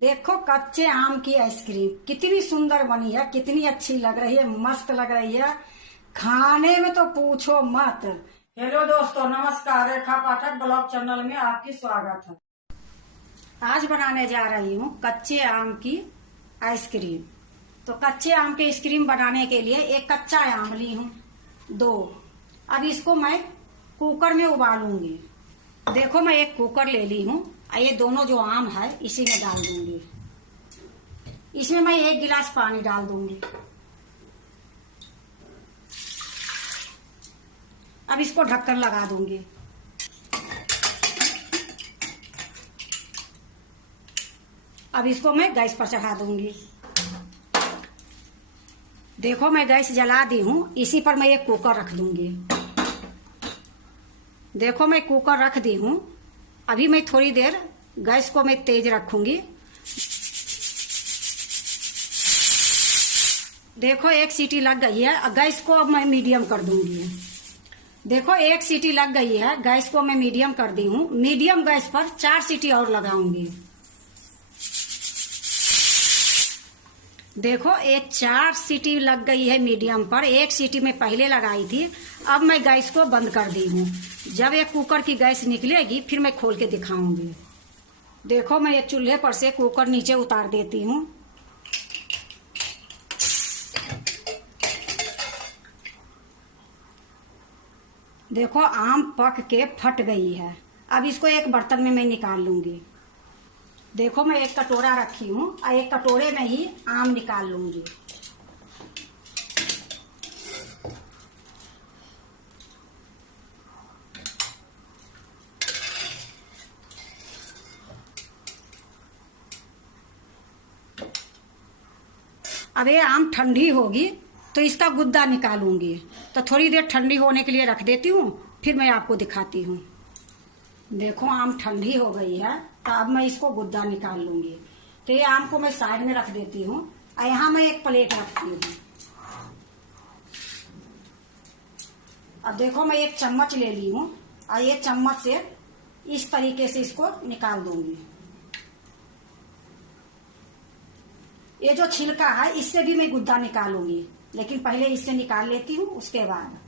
देखो कच्चे आम की आइसक्रीम कितनी सुंदर बनी है, कितनी अच्छी लग रही है, मस्त लग रही है। खाने में तो पूछो मत। हेलो दोस्तों, नमस्कार। रेखा पाठक ब्लॉग चैनल में आपकी स्वागत है। आज बनाने जा रही हूँ कच्चे आम की आइसक्रीम। तो कच्चे आम की आइसक्रीम बनाने के लिए एक कच्चा आम ली हूँ, 2। अब इसको मैं कुकर में उबालूंगी। देखो मैं एक कुकर ले ली हूँ। ये दोनों जो आम है इसी में डाल दूंगी। इसमें मैं 1 गिलास पानी डाल दूंगी। अब इसको ढक्कन लगा दूंगी। अब इसको मैं गैस पर चढ़ा दूंगी। देखो मैं गैस जला दी हूँ, इसी पर मैं एक कुकर रख दूंगी। देखो मैं कुकर रख दी हूँ। अभी मैं थोड़ी देर गैस को मैं तेज रखूंगी। देखो 1 सीटी लग गई है। गैस को अब मैं मीडियम कर दूंगी। देखो 1 सीटी लग गई है, गैस को मैं मीडियम कर दी हूँ। मीडियम गैस पर 4 सीटी और लगाऊंगी। देखो 4 सीटी लग गई है मीडियम पर। 1 सीटी में पहले लगाई थी। अब मैं गैस को बंद कर दी हूँ। जब एक कुकर की गैस निकलेगी फिर मैं खोल के दिखाऊंगी। देखो मैं एक चूल्हे पर से कुकर नीचे उतार देती हूँ। देखो आम पक के फट गई है। अब इसको एक बर्तन में मैं निकाल लूंगी। देखो मैं एक कटोरा रखी हूँ और एक कटोरे में ही आम निकाल लूंगी। अब ये आम ठंडी होगी तो इसका गुद्दा निकालूंगी। तो थोड़ी देर ठंडी होने के लिए रख देती हूँ, फिर मैं आपको दिखाती हूँ। देखो आम ठंडी हो गई है, तो अब मैं इसको गुद्दा निकाल लूंगी। तो ये आम को मैं साइड में रख देती हूँ और यहाँ मैं एक प्लेट रखती हूँ। अब देखो मैं एक चम्मच ले ली हूँ और ये चम्मच से इस तरीके से इसको निकाल दूंगी। ये जो छिलका है इससे भी मैं गुद्दा निकालूंगी, लेकिन पहले इससे निकाल लेती हूँ, उसके बाद।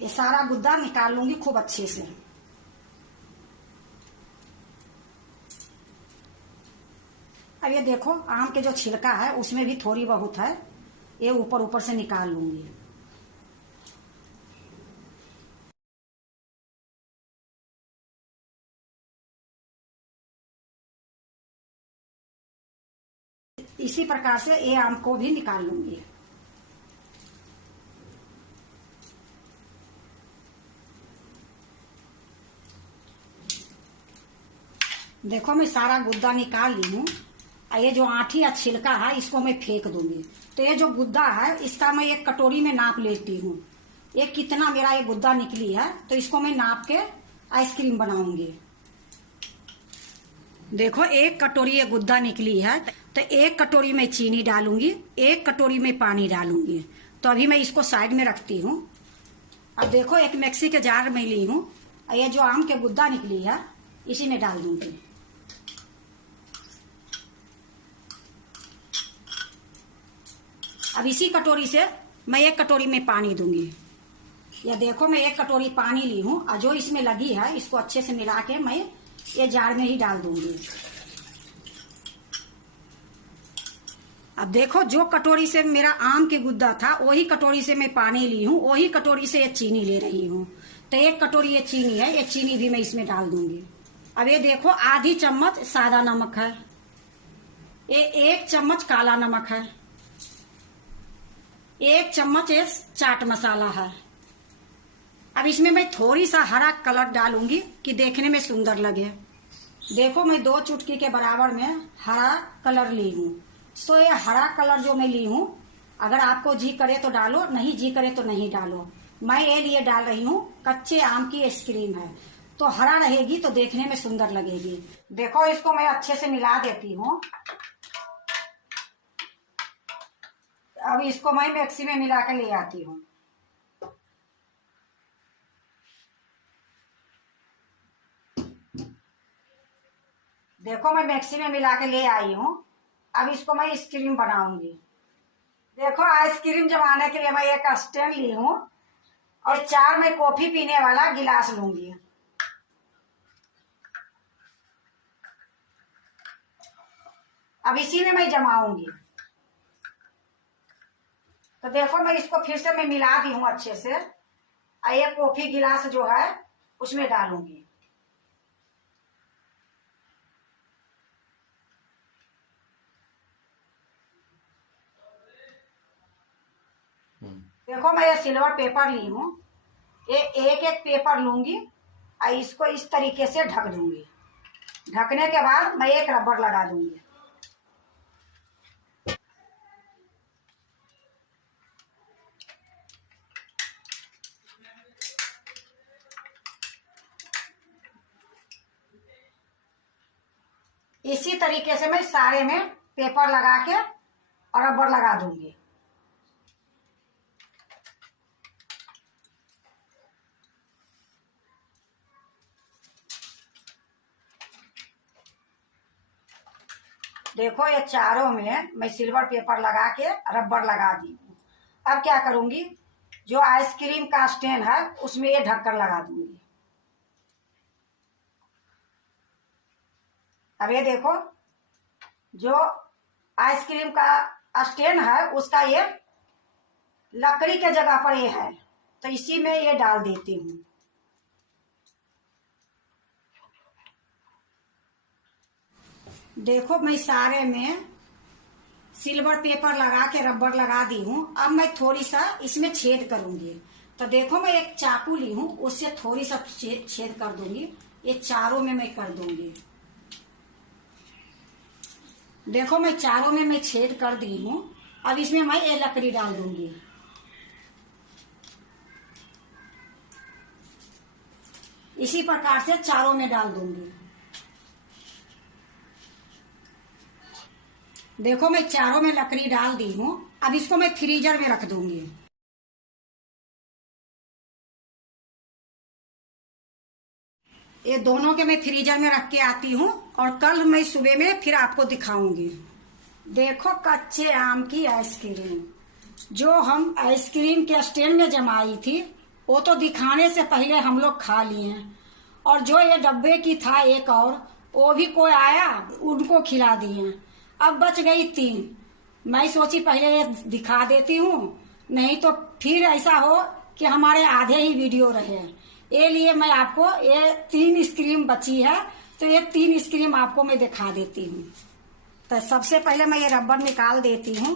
ये सारा गुद्दा निकाल लूंगी खूब अच्छे से। अब ये देखो आम के जो छिलका है उसमें भी थोड़ी बहुत है, ये ऊपर ऊपर से निकाल लूंगी। इसी प्रकार से ये आम को भी निकाल लूंगी। देखो मैं सारा गुद्दा निकाल ली हूँ। ये जो आठी या छिलका है इसको मैं फेंक दूंगी। तो ये जो गुद्दा है इसका मैं एक कटोरी में नाप लेती हूँ। ये कितना मेरा ये गुद्दा निकली है, तो इसको मैं नाप के आइसक्रीम बनाऊंगी। देखो 1 कटोरी ये गुद्दा निकली है, तो 1 कटोरी में चीनी डालूंगी, 1 कटोरी में पानी डालूंगी। तो अभी मैं इसको साइड में रखती हूँ। अब देखो एक मिक्सी के जार में ली हूँ। ये जो आम के गुद्दा निकली है इसी में डाल दूंगी। अब इसी कटोरी से मैं 1 कटोरी में पानी दूंगी। या देखो मैं 1 कटोरी पानी ली हूँ और जो इसमें लगी है इसको अच्छे से मिला के मैं ये जार में ही डाल दूंगी। अब देखो जो कटोरी से मेरा आम के गुद्दा था वही कटोरी से मैं पानी ली हूँ, वही कटोरी से ये चीनी ले रही हूँ। तो 1 कटोरी ये चीनी है, ये चीनी भी मैं इसमें डाल दूंगी। अब ये देखो आधी चम्मच सादा नमक है, ये 1 चम्मच काला नमक है, 1 चम्मच ये चाट मसाला है। अब इसमें मैं थोड़ी सा हरा कलर डालूंगी कि देखने में सुंदर लगे। देखो मैं 2 चुटकी के बराबर में हरा कलर ली हूँ। तो ये हरा कलर जो मैं ली हूँ, अगर आपको जी करे तो डालो, नहीं जी करे तो नहीं डालो। मैं ये लिए डाल रही हूँ कच्चे आम की आइसक्रीम है, तो हरा रहेगी तो देखने में सुंदर लगेगी। देखो इसको मैं अच्छे से मिला देती हूँ। अब इसको मैं मिक्सी में मिला के ले आती हूँ। देखो मैं मिक्सी में मिला के ले आई हूँ। अब इसको मैं आइसक्रीम बनाऊंगी। देखो आइसक्रीम जमाने के लिए मैं एक स्टैंड ली हूँ और 4 मैं कॉफी पीने वाला गिलास लूंगी। अब इसी में मैं जमाऊंगी। तो देखो मैं इसको फिर से मैं मिला दी हूँ अच्छे से। एक कॉफी गिलास जो है उसमें डालूंगी। देखो मैं ये सिल्वर पेपर ली हूँ। ये एक एक पेपर लूंगी और इसको इस तरीके से ढक दूंगी। ढकने के बाद मैं एक रबर लगा दूंगी। इसी तरीके से मैं सारे में पेपर लगा के और रबर लगा दूंगी। देखो ये चारों में मैं सिल्वर पेपर लगा के रबर लगा दी हूँ। अब क्या करूंगी, जो आइसक्रीम का स्टैंड है उसमें ये ढक्कन लगा दूंगी। अब ये देखो जो आइसक्रीम का स्टैंड है उसका ये लकड़ी के जगह पर ये है, तो इसी में ये डाल देती हूँ। देखो मैं सारे में सिल्वर पेपर लगा के रबर लगा दी हूँ। अब मैं थोड़ी सा इसमें छेद करूंगी। तो देखो मैं एक चाकू ली हूँ, उससे थोड़ी सा छेद कर दूंगी। ये चारों में मैं कर दूंगी। देखो मैं चारों में मैं छेद कर दी हूँ। अब इसमें मैं ये लकड़ी डाल दूंगी। इसी प्रकार से चारों में डाल दूंगी। देखो मैं चारों में लकड़ी डाल दी हूँ। अब इसको मैं फ्रीजर में रख दूंगी। ये दोनों के मैं फ्रीजर में रख के आती हूँ और कल मैं सुबह में फिर आपको दिखाऊंगी। देखो कच्चे आम की आइसक्रीम जो हम आइसक्रीम के स्टैंड में जमाई थी, वो तो दिखाने से पहले हम लोग खा लिए। और जो ये डब्बे की था एक और, वो भी कोई आया उनको खिला दिए। अब बच गई 3। मैं सोची पहले ये दिखा देती हूँ, नहीं तो फिर ऐसा हो कि हमारे आधे ही वीडियो रहे। ये लिए मैं आपको ये 3 आइसक्रीम बची है, तो ये 3 आइसक्रीम आपको मैं दिखा देती हूँ। तो सबसे पहले मैं ये रबर निकाल देती हूँ।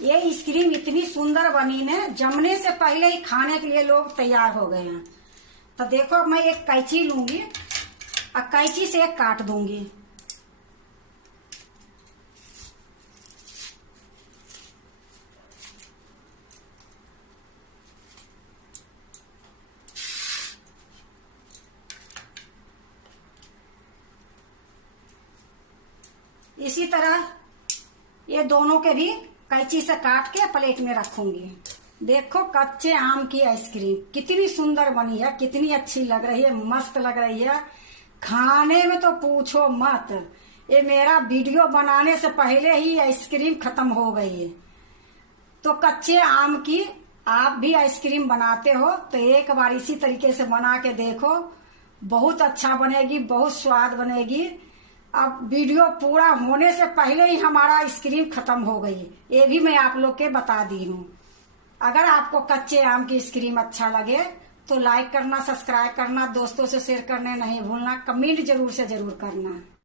ये आइसक्रीम इतनी सुंदर बनी है, जमने से पहले ही खाने के लिए लोग तैयार हो गए हैं। तो देखो मैं एक कैंची लूंगी और कैंची से एक काट दूंगी। इसी तरह ये दोनों के भी कैंची से काट के प्लेट में रखूंगी। देखो कच्चे आम की आइसक्रीम कितनी सुंदर बनी है, कितनी अच्छी लग रही है, मस्त लग रही है। खाने में तो पूछो मत। ये मेरा वीडियो बनाने से पहले ही आइसक्रीम खत्म हो गई है। तो कच्चे आम की आप भी आइसक्रीम बनाते हो तो एक बार इसी तरीके से बना के देखो, बहुत अच्छा बनेगी, बहुत स्वाद बनेगी। अब वीडियो पूरा होने से पहले ही हमारा आइसक्रीम खत्म हो गई, ये भी मैं आप लोग के बता दी हूँ। अगर आपको कच्चे आम की आइसक्रीम अच्छा लगे तो लाइक करना, सब्सक्राइब करना, दोस्तों से शेयर करने नहीं भूलना, कमेंट जरूर से जरूर करना।